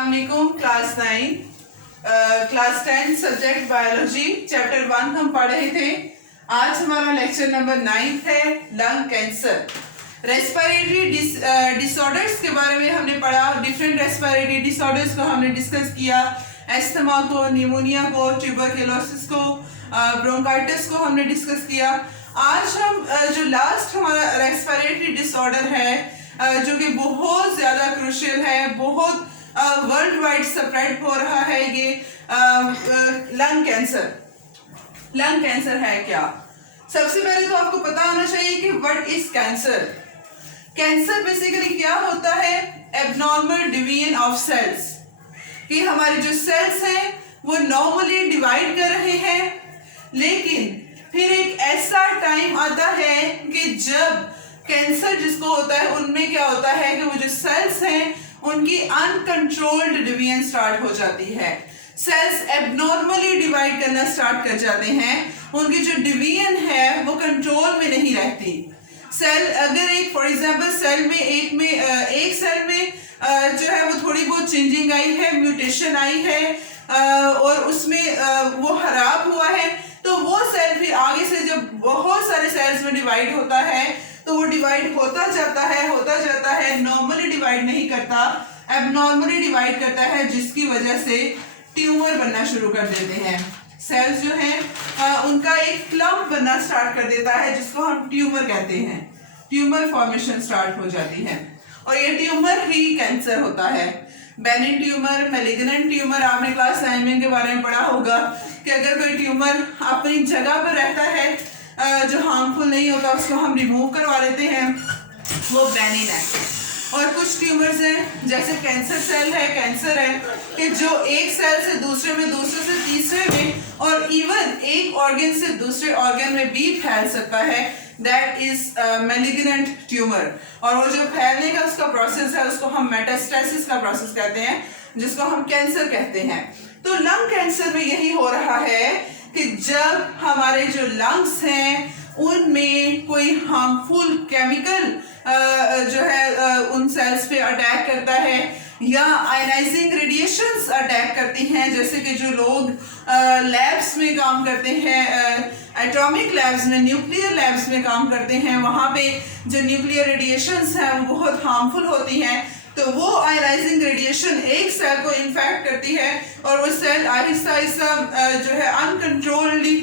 अस्सलाम वालेकुम। Class 10 subject biology chapter 1 हम पढ़ रहे थे। आज हमारा लेक्चर नंबर 9 है, लंग कैंसर। रेस्पिरेटरी डिसऑर्डर्स के बारे में हमने पढ़ा। डिफरेंट रेस्पिरेटरी डिसऑर्डर्स को हमने डिस्कस किया। एस्थमा को, निमोनिया को, ट्यूबरकुलोसिस को, ब्रोंकाइटिस को हमने डिस्कस किया। आज हम जो लास्ट हमारा रेस्पिरेटरी डिसऑर्डर है जो कि बहुत ज़्यादा क्रूशियल है, बहुत वर्ल्ड वाइड स्प्रेड हो रहा है, ये लंग कैंसर। लंग कैंसर है क्या? सबसे पहले तो आपको पता होना चाहिए कि what is cancer. Cancer basically क्या होता है? एबनॉर्मल डिवीजन ऑफ सेल्स, कि हमारे जो सेल्स हैं वो नॉर्मली डिवाइड कर रहे हैं, लेकिन फिर एक ऐसा टाइम आता है कि जब कैंसर जिसको होता है उनमें क्या होता है कि वो जो सेल्स हैं उनकी अनकंट्रोल्ड डिवीजन स्टार्ट हो जाती है। सेल्स एबनॉर्मली डिवाइड करना स्टार्ट कर जाते हैं, उनकी जो डिवीजन है वो कंट्रोल में नहीं रहती। सेल अगर एक फॉर एग्जांपल सेल में एक सेल में जो है वो थोड़ी बहुत चेंजिंग आई है, म्यूटेशन आई है और उसमें वो खराब हुआ है, तो वो सेल फिर आगे से जब बहुत सारे सेल्स में डिवाइड होता है तो वो डिवाइड होता जाता है, नॉर्मली डिवाइड नहीं करता, एबनॉर्मली डिवाइड करता है, जिसकी वजह से ट्यूमर बनना शुरू कर देते हैं। सेल्स जो हैं उनका एक क्लम्प बनना स्टार्ट कर देता है, जिसको हम ट्यूमर कहते हैं। ट्यूमर फॉर्मेशन स्टार्ट हो जाती है और ये ट्यूमर ही कैंसर होता है। बेनिन ट्यूमर, मैलिग्नेंट ट्यूमर, आपने क्लास 9 के बारे में पढ़ा होगा कि अगर कोई ट्यूमर अपनी जगह पर रहता है जो हार्मफुल नहीं होता, उसको हम रिमूव करवा लेते हैं, वो बेनिन है। और कुछ ट्यूमर्स हैं जैसे कैंसर सेल है, कैंसर है कि जो एक सेल से दूसरे में, दूसरे से तीसरे में और इवन एक ऑर्गन से दूसरे ऑर्गन में भी फैल सकता है। That is malignant tumour. और वो जो फैलने का उसका प्रोसेस है उसको हम मेटास्टेसिस का प्रोसेस कहते हैं, जिसको हम कैंसर कहते हैं। तो लंग कैंसर में यही हो रहा है कि जब हमारे जो लंग्स हैं उनमें कोई हार्मफुल केमिकल जो है उन सेल्स पे अटैक करता है, या आयनाइजिंग रेडिएशंस अटैक करती हैं, जैसे कि जो लोग लैब्स में काम करते हैं, एटॉमिक लैब्स में, न्यूक्लियर लैब्स में काम करते हैं, वहाँ पे जो न्यूक्लियर रेडिएशंस हैं वो बहुत हार्मफुल होती हैं, तो वो आयनाइजिंग रेडिएशन एक सेल को इन्फेक्ट करती है और वो सेल आहिस्ता आहिस्ता जो है अनकंट्रोल्डली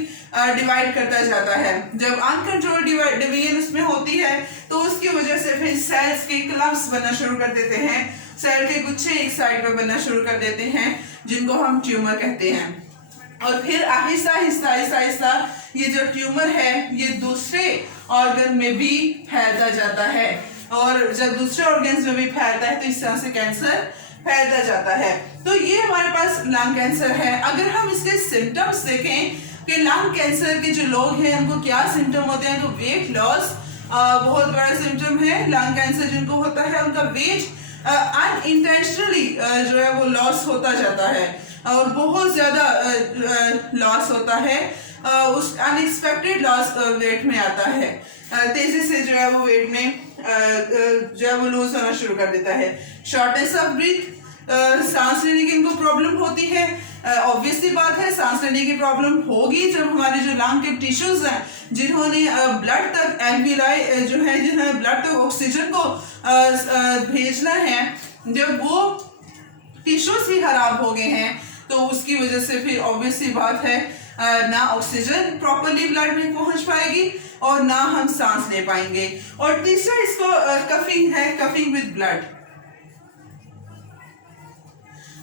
डिवाइड करता जाता है। जब अनकंट्रोल्ड डिवीजन उसमें होती है तो उसकी वजह से फिर सेल्स के क्लम्प्स बनना शुरू कर देते हैं, सेल के गुच्छे एक साइड पर बनना शुरू कर देते हैं, जिनको हम ट्यूमर कहते हैं। और फिर आहिस्ता आहिस्ता ये जो ट्यूमर है ये दूसरे ऑर्गन में भी फैलता जाता है, और जब दूसरे ऑर्गन्स में भी फैलता है तो इस तरह से कैंसर फैलता जाता है। तो ये हमारे पास लंग कैंसर है। अगर हम इसके सिम्टम्स देखें कि लंग कैंसर के जो लोग हैं उनको क्या सिम्टम होते हैं, तो वेट लॉस बहुत बड़ा सिम्टम है। लंग कैंसर जिनको होता है उनका वेट अनइंटेंशनली जो है वो लॉस होता जाता है और बहुत ज़्यादा लॉस होता है, उस अनएक्सपेक्टेड लॉस वेट में आता है, तेजी से जो है वो वेट में जो है वो लूज होना शुरू कर देता है। शॉर्टनेस ऑफ ब्रीथ, सांस लेने की इनको प्रॉब्लम होती है। ऑब्वियसली बात है सांस लेने की प्रॉब्लम होगी जब हमारे जो लंग के टिश्यूज हैं जिन्होंने ब्लड तक एल्विलाई जो है जिन्हें ब्लड तक ऑक्सीजन को भेजना है, जब वो टिश्यूज ही खराब हो गए हैं तो उसकी वजह से फिर ऑब्वियसली बात है ना ऑक्सीजन प्रॉपरली ब्लड में पहुंच पाएगी और ना हम सांस ले पाएंगे। और तीसरा इसको कफिंग है, कफिंग विद ब्लड,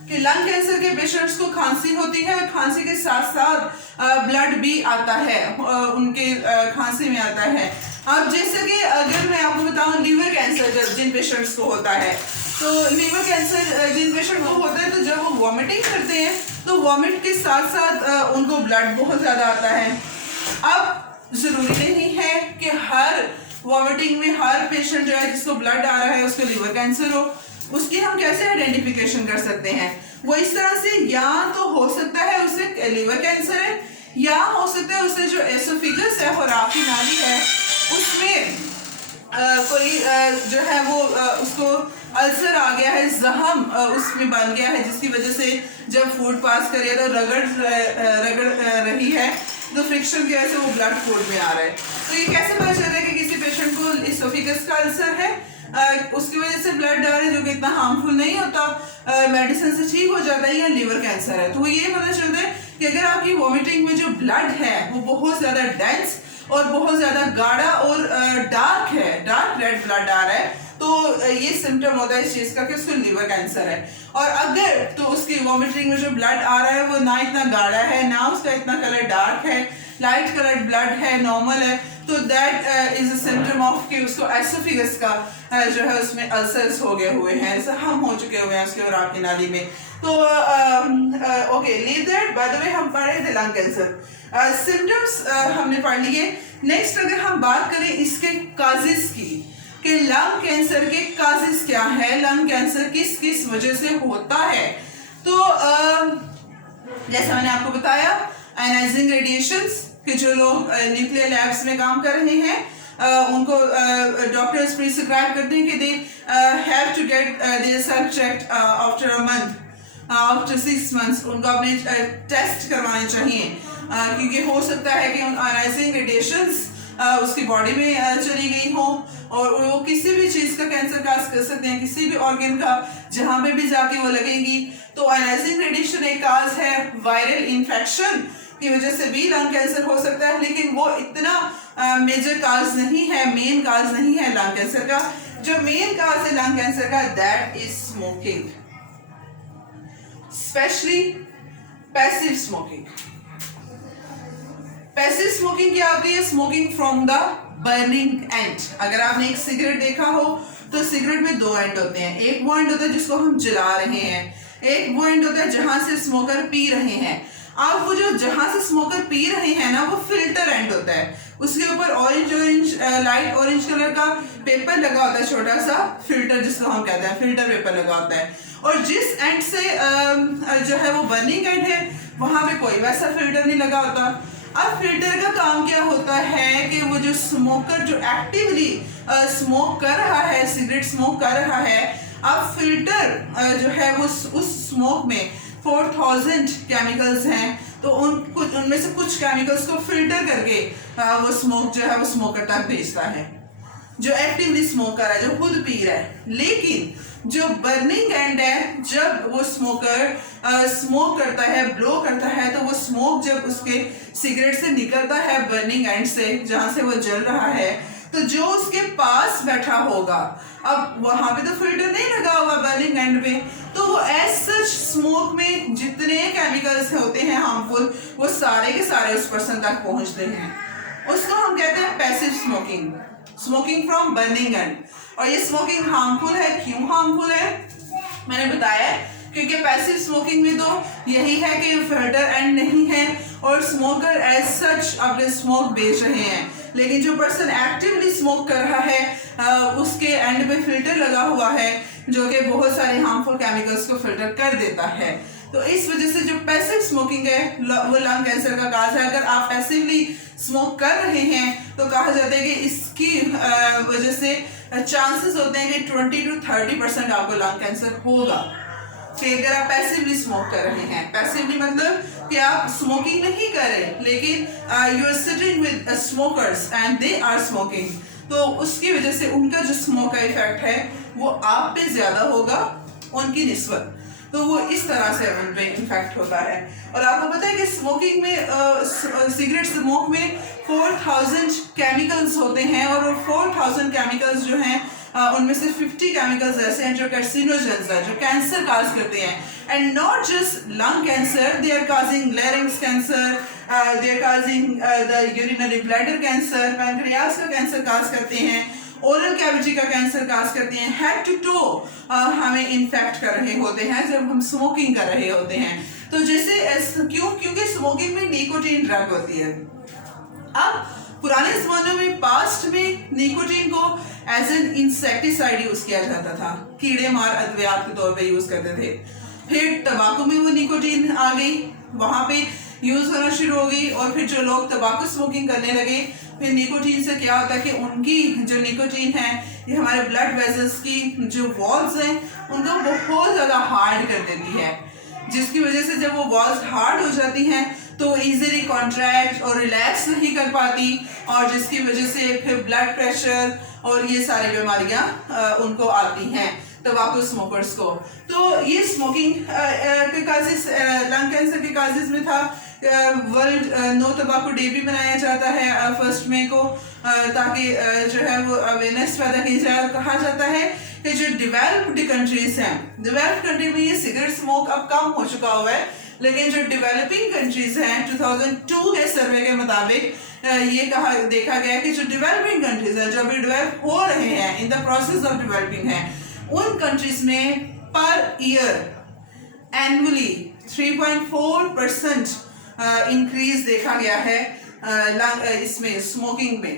कि लंग कैंसर के पेशेंट्स को खांसी होती है, खांसी के साथ साथ ब्लड भी आता है, उनके खांसी में आता है। अब जैसे कि अगर मैं आपको बताऊं लीवर कैंसर जब जिन पेशेंट्स को होता है, तो लीवर कैंसर जिन पेशेंट को होता है तो जब वो वॉमिटिंग करते हैं तो वॉमिट के साथ साथ उनको ब्लड बहुत ज़्यादा आता है। अब ज़रूरी नहीं है कि हर वॉमिटिंग में हर पेशेंट जो है जिसको ब्लड आ रहा है उसको लीवर कैंसर हो। उसकी हम कैसे आइडेंटिफिकेशन कर सकते हैं? वो इस तरह से, या तो हो सकता है उसे लीवर कैंसर है, या हो सकता है उसे जो एसोफेगस है, खुराक की नाली है, उसमें कोई जो है वो उसको अल्सर आ गया है, जख्म उसमें बन गया है, जिसकी वजह से जब फूड पास करिए तो रगड़ रही है, तो फ्रिक्शन की वजह से वो ब्लड फूड में आ रहा है। तो ये कैसे पता चल रहा है कि किसी पेशेंट को इसोफेगस का अल्सर है, उसकी वजह से ब्लड डाल है, जो कि इतना हार्मफुल नहीं होता, मेडिसिन से ठीक हो जाता है, या लिवर कैंसर है। तो ये पता चलता है कि अगर आपकी वॉमिटिंग में जो ब्लड है वो बहुत ज्यादा डेंस और बहुत ज्यादा गाढ़ा और डार्क है, डार्क रेड ब्लड आ रहा है, तो ये सिम्टम होता है इस चीज का कि उसको लिवर कैंसर है। और अगर तो उसकी वॉमिटिंग में जो ब्लड आ रहा है वो ना इतना गाढ़ा है, ना उसका इतना कलर डार्क है, लाइट कलर ब्लड है, नॉर्मल है, तो that is a symptom of कि उसको एसोफेगस का जो है उसमें अल्सर्स हो गए हुए हैं, जख्म हो चुके हुए हैं उसके और आपकी नाली में। तो okay, leave that. By the way हम पढ़ रहे थे लंग कैंसर सिम्टम्स हमने पढ़ लिए। नेक्स्ट अगर हम बात करें इसके काजेस की कि लंग कैंसर के काजेस क्या है, लंग कैंसर किस किस वजह से होता है, तो जैसा मैंने आपको बताया आयनाइजिंग रेडिएशंस कि जो लोग न्यूक्लियर लैब्स में काम कर रहे हैं उनको डॉक्टर्स प्रिस्क्राइब करते हैं कि they have to get their self checked after a month, after 6 months उनको अपने टेस्ट करवाने चाहिए, क्योंकि हो सकता है कि आयनाइजिंग रेडिएशंस उसकी बॉडी में चली गई हो और वो किसी भी चीज का कैंसर काज कर सकते हैं, किसी भी ऑर्गन का जहां पे भी जाके वो लगेगी। तो आयनाइजिंग रेडिएशन एक काज है, वायरल इन्फेक्शन की वजह से भी लंग कैंसर हो सकता है, लेकिन वो इतना मेजर काज नहीं है, मेन काज नहीं है लंग कैंसर का। जो मेन काज है लंग कैंसर का that is smoking, specially passive smoking. Passive smoking क्या होती है? Smoking from the burning and. अगर आपने एक सिगरेट देखा हो तो सिगरेट में 2 एंड होते हैं, एक वो एंड होता है जिसको हम जला रहे हैं, एक वो एंड होता है जहां से स्मोकर पी रहे हैं। अब वो जो जहां से स्मोकर पी रहे हैं ना, वो फिल्टर एंड होता है, उसके ऊपर ऑरेंज लाइट ऑरेंज कलर का पेपर लगा होता है, छोटा सा फिल्टर जिसको हम कहते हैं, फिल्टर पेपर लगा होता है। और जिस एंड से जो है वो बर्निंग एंड है वहां पे कोई वैसा फिल्टर नहीं लगा होता। अब फिल्टर का काम क्या होता है कि वो जो स्मोकर जो एक्टिवली स्मोक कर रहा है, सिगरेट स्मोक कर रहा है, अब फिल्टर जो है वो उस स्मोक में 4000 केमिकल्स हैं, तो उनमें से कुछ केमिकल्स को फिल्टर करके वो स्मोक जो है वो स्मोकर तक भेजता है, जो एक्टिवली स्मोक कर रहा है, जो खुद पी रहा है। लेकिन जो बर्निंग एंड है, जब वो स्मोकर स्मोक करता है, ब्लो करता है, तो वो स्मोक जब उसके सिगरेट से निकलता है बर्निंग एंड से, जहां से वो जल रहा है, तो जो उसके पास बैठा होगा, अब वहां पे तो फिल्टर नहीं लगा हुआ बर्निंग एंड पे, तो वो एज सच स्मोक में जितने केमिकल्स होते हैं हार्मफुल, वो सारे के सारे उस पर्सन तक पहुंचते हैं। उसको हम कहते हैं passive smoking, smoking from burning and. और ये स्मोकिंग हार्मफुल है। क्यों हार्मफुल है? मैंने बताया क्योंकि पैसिव स्मोकिंग में तो यही है कि फिल्टर एंड नहीं है और स्मोकर एज सच अपने स्मोक बेच रहे हैं, लेकिन जो पर्सन एक्टिवली स्मोक कर रहा है उसके एंड में फिल्टर लगा हुआ है जो कि बहुत सारे हार्मफुल केमिकल्स को फिल्टर कर देता है। तो इस वजह से जो पैसिव स्मोकिंग है वो लंग कैंसर का काज है। अगर आप पैसिवली स्मोक कर रहे हैं तो कहा जाता है कि इसकी वजह से चांसेस होते हैं कि 20 to 30% आपको लंग कैंसर होगा, कि अगर आप पैसिवली स्मोक कर रहे हैं। पैसिवली मतलब कि आप स्मोकिंग नहीं कर रहे, लेकिन you are sitting with smokers and they are smoking, तो उसकी वजह से उनका जो स्मोक का इफेक्ट है वो आप पे ज्यादा होगा उनकी निस्बत, तो वो इस तरह से उन पे इन्फेक्ट होता है। और आपको पता है कि स्मोकिंग में सिगरेट स्मोक में 4000 केमिकल्स होते हैं, और वो 4000 केमिकल्स जो हैं उनमें से 50 केमिकल्स ऐसे हैं जो कार्सिनोजेंस हैं, जो कैंसर काज करते हैं। And not just lung cancer, they are causing larynx cancer, they are causing the urinary bladder cancer, pancreas का कैंसर काज करते हैं, ओरल कैविटी का कैंसर काज करते हैं, हेड टू टो हमें इन्फेक्ट कर रहे होते हैं जब हम स्मोकिंग कर रहे होते हैं। तो जैसे क्योंकि स्मोकिंग में निकोटीन ड्रग होती है। अब पुराने जमानों में पास्ट में निकोटीन को एज एन इंसेक्टिसाइड यूज किया जाता था, कीड़े मार अद्वियात के तौर पे यूज करते थे। फिर तंबाकू में वो निकोटीन आ गई, वहां पे यूज होना शुरू हो गई, और फिर जो लोग तंबाकू स्मोकिंग करने लगे फिर निकोटीन से क्या होता है कि उनकी जो निकोटीन है ये हमारे ब्लड वेसल्स की जो वॉल्स हैं उनको बहुत ज़्यादा हार्ड कर देती है, जिसकी वजह से जब वो वॉल्स हार्ड हो जाती हैं तो इजीली कॉन्ट्रैक्ट और रिलैक्स नहीं कर पाती, और जिसकी वजह से फिर ब्लड प्रेशर और ये सारी बीमारियां उनको आती हैं तंबाकू स्मोकर्स को। तो ये स्मोकिंग के काजेस, लंग कैंसर के काजेस में था। वर्ल्ड नो तंबाकू डे भी मनाया जाता है 1 मई को, ताकि जो है वो अवेयरनेस पैदा की जाए। और कहा जाता है कि जो डेवलप्ड कंट्रीज हैं, डेवलप्ड कंट्री में ये सिगरेट स्मोक अब कम हो चुका हुआ है, लेकिन जो डेवलपिंग कंट्रीज हैं 2002 के सर्वे के मुताबिक ये देखा गया कि जो डेवलपिंग कंट्रीज हैं, जो अभी डेवलप हो रहे हैं, in the process of developing हैं, उन कंट्रीज में पर ईयर एनुअली 3.4% इंक्रीज देखा गया है इसमें स्मोकिंग में,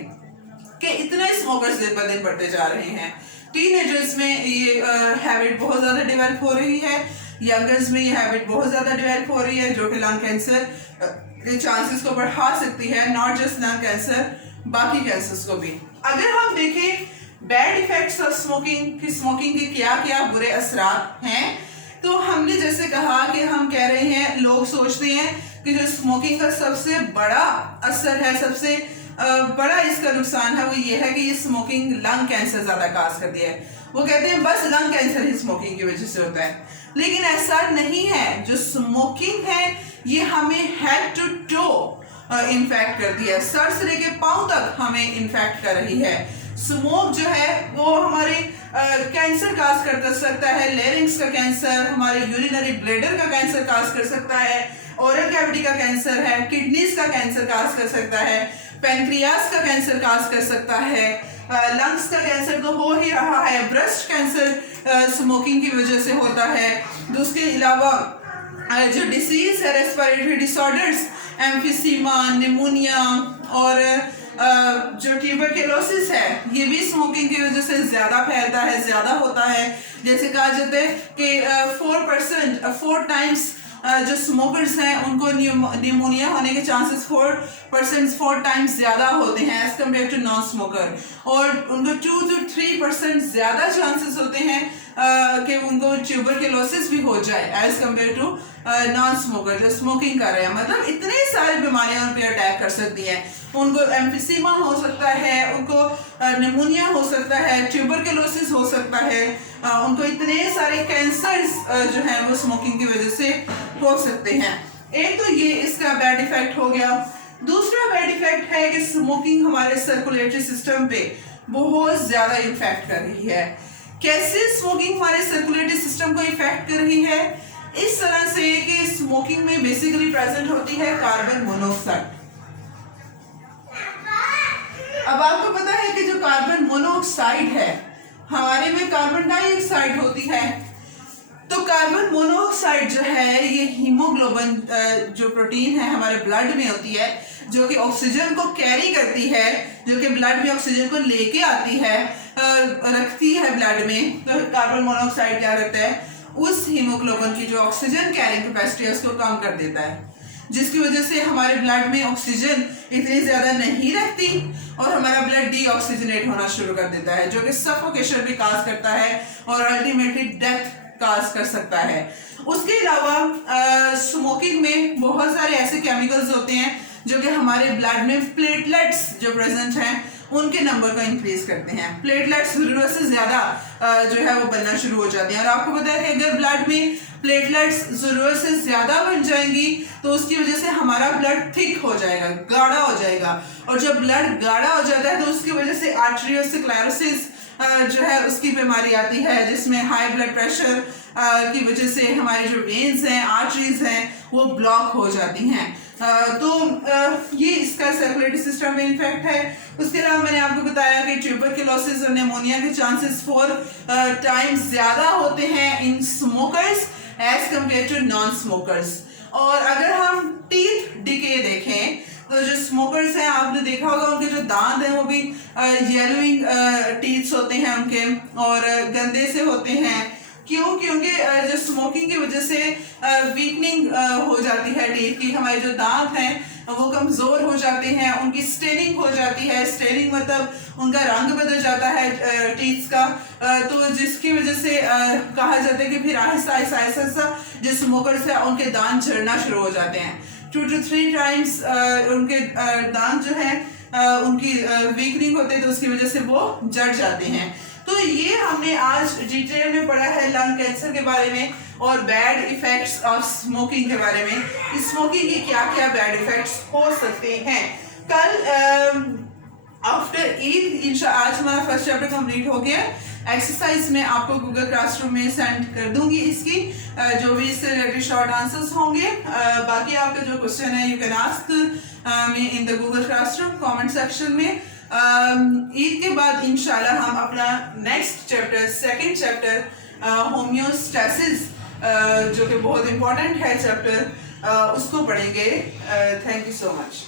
कि इतने स्मोकर्स दिन ब दिन बढ़ते जा रहे हैं। टीनेजर्स में ये हैबिट बहुत ज़्यादा डेवलप हो रही है, यंगर्स में ये हैबिट बहुत ज़्यादा डेवलप हो रही है, जो कि लंग कैंसर के चांसेस को बढ़ा सकती है, नॉट जस्ट लंग कैंसर, बाकी कैंसर्स को भी। अगर हम देखें बैड इफेक्ट्स ऑफ स्मोकिंग, कि स्मोकिंग के क्या क्या बुरे असरात हैं, तो हमने जैसे कहा कि हम कह रहे हैं, लोग सोचते हैं कि जो स्मोकिंग का सबसे बड़ा असर है, सबसे बड़ा इसका नुकसान है, वो ये है कि ये स्मोकिंग लंग कैंसर ज़्यादा काज करती है। वो कहते हैं बस लंग कैंसर ही स्मोकिंग की वजह से होता है, लेकिन ऐसा नहीं है। जो स्मोकिंग है ये हमें हेड टू टो इन्फेक्ट करती है, सर से लेके पांव तक हमें इन्फेक्ट कर रही है। स्मोक जो है वो हमारे कैंसर काज कर सकता है, लेरिंग्स का कैंसर, हमारे यूरिनरी ब्लैडर का कैंसर काज कर सकता है, ओरल कैविटी का कैंसर है, किडनीज का कैंसर काज कर सकता है, पैनक्रियास का कैंसर काज कर सकता है, लंग्स का कैंसर तो हो ही रहा है, ब्रेस्ट कैंसर स्मोकिंग की वजह से होता है। उसके अलावा जो डिसीज है, रेस्पिरेटरी डिसऑर्डर्स, एम्फिसीमा, निमोनिया और जो ट्यूबरकुलोसिस है, ये भी स्मोकिंग की वजह से ज्यादा फैलता है, ज्यादा होता है। जैसे कहा जाता है कि 4 टाइम्स जो स्मोकर्स हैं उनको निमोनिया होने के चांसेस 4 टाइम्स ज्यादा होते हैं as compare to non smoker, और उनको 2 to 3% ज्यादा चांसेस होते हैं कि उनको ट्यूबरकुलोसिस भी हो जाए as compare to non smoker जो स्मोकिंग कर रहे हैं। मतलब इतने सारी बीमारियां उन पर अटैक कर सकती हैं। उनको एम्फिसीमा हो सकता है, उनको निमोनिया हो सकता है, ट्यूबरकुलोसिस हो सकता है, उनको इतने सारे कैंसर्स जो हैं वो स्मोकिंग की वजह से हो सकते हैं। एक तो ये इसका बैड इफेक्ट हो गया। दूसरा बैड इफेक्ट है कि स्मोकिंग हमारे सर्कुलेटरी सिस्टम पे बहुत ज्यादा इफेक्ट कर रही है। कैसे स्मोकिंग हमारे सर्कुलेटरी सिस्टम को इफेक्ट कर रही है? इस तरह से कि स्मोकिंग में बेसिकली प्रेजेंट होती है कार्बन मोनोऑक्साइड। अब आपको पता है कि जो कार्बन मोनोऑक्साइड है, हमारे में कार्बन डाइऑक्साइड होती है, तो कार्बन मोनोऑक्साइड जो है ये हीमोग्लोबिन जो प्रोटीन है हमारे ब्लड में होती है, जो कि ऑक्सीजन को कैरी करती है, जो कि ब्लड में ऑक्सीजन को लेके आती है, रखती है ब्लड में। तो कार्बन मोनोऑक्साइड क्या करता है, उस हीमोग्लोबिन की जो ऑक्सीजन कैरिंग कैपेसिटी है उसको कम कर देता है, जिसकी वजह से हमारे ब्लड में ऑक्सीजन इतनी ज्यादा नहीं रहती और हमारा ब्लड डीऑक्सीजनेट होना शुरू कर देता है, जो कि सफोकेशन भी काज करता है और अल्टीमेटली डेथ काज कर सकता है। उसके अलावा स्मोकिंग में बहुत सारे ऐसे केमिकल्स होते हैं जो कि हमारे ब्लड में प्लेटलेट्स जो प्रेजेंट हैं उनके नंबर को इंक्रीज करते हैं। प्लेटलेट्स जरूरत से ज्यादा जो है वो बनना शुरू हो जाती हैं, और आपको पता है कि अगर ब्लड में प्लेटलेट्स जरूरत से ज्यादा बन जाएंगी तो उसकी वजह से हमारा ब्लड थिक हो जाएगा, गाढ़ा हो जाएगा, और जब ब्लड गाढ़ा हो जाता है तो उसकी वजह से आर्टेरियोस्क्लेरोसिस जो है उसकी बीमारी आती है, जिसमें हाई ब्लड प्रेशर की वजह से हमारे जो वेन्स हैं, आर्टरीज हैं, वो ब्लॉक हो जाती हैं। तो ये इसका सर्कुलेटरी सिस्टम में इन्फेक्ट है। उसके अलावा मैंने आपको बताया कि ट्यूबरकुलोसिस और निमोनिया के चांसेस 4 टाइम्स ज्यादा होते हैं in smokers as compare to non smokers. और अगर हम टीथ डिके देखें तो जो स्मोकर्स हैं, आपने देखा होगा उनके जो दांत हैं वो भी येलोइंग टीथ्स होते हैं उनके, और गंदे से होते हैं। क्यों? क्योंकि जो स्मोकिंग की वजह से वीकनिंग हो जाती है टीथ की। हमारे जो दांत हैं वो कमज़ोर हो जाते हैं, उनकी स्टेनिंग हो जाती है। स्टेनिंग मतलब उनका रंग बदल जाता है टीथ का, तो जिसकी वजह से कहा जाता है कि फिर आहिस्ता आहिस्ता आहिस्ता जो स्मोकर्स है उनके दांत झड़ना शुरू हो जाते हैं। 2 to 3 टाइम्स उनके दांत जो है उनकी वीकनिंग होते हैं, तो उसकी वजह से वो जड़ जाते हैं। तो ये हमने आज डिटेल में पढ़ा है लंग कैंसर के बारे में और बैड इफेक्ट्स ऑफ स्मोकिंग के बारे में। स्मोकिंग के क्या क्या बैड इफेक्ट्स हो सकते हैं। कल आफ्टर ईद आज हमारा फर्स्ट चैप्टर कंप्लीट हो गया। एक्सरसाइज में आपको गूगल क्लासरूम में सेंड कर दूंगी इसकी, जो भी इससे रिलेटेड शॉर्ट आंसर्स होंगे। बाकी आपका जो क्वेश्चन है you can ask me in the Google classroom comment section में। ईद के बाद इंशाल्लाह हम अपना next chapter, second chapter homeostasis, जो कि बहुत इंपॉर्टेंट है चैप्टर, उसको पढ़ेंगे। Thank you so much.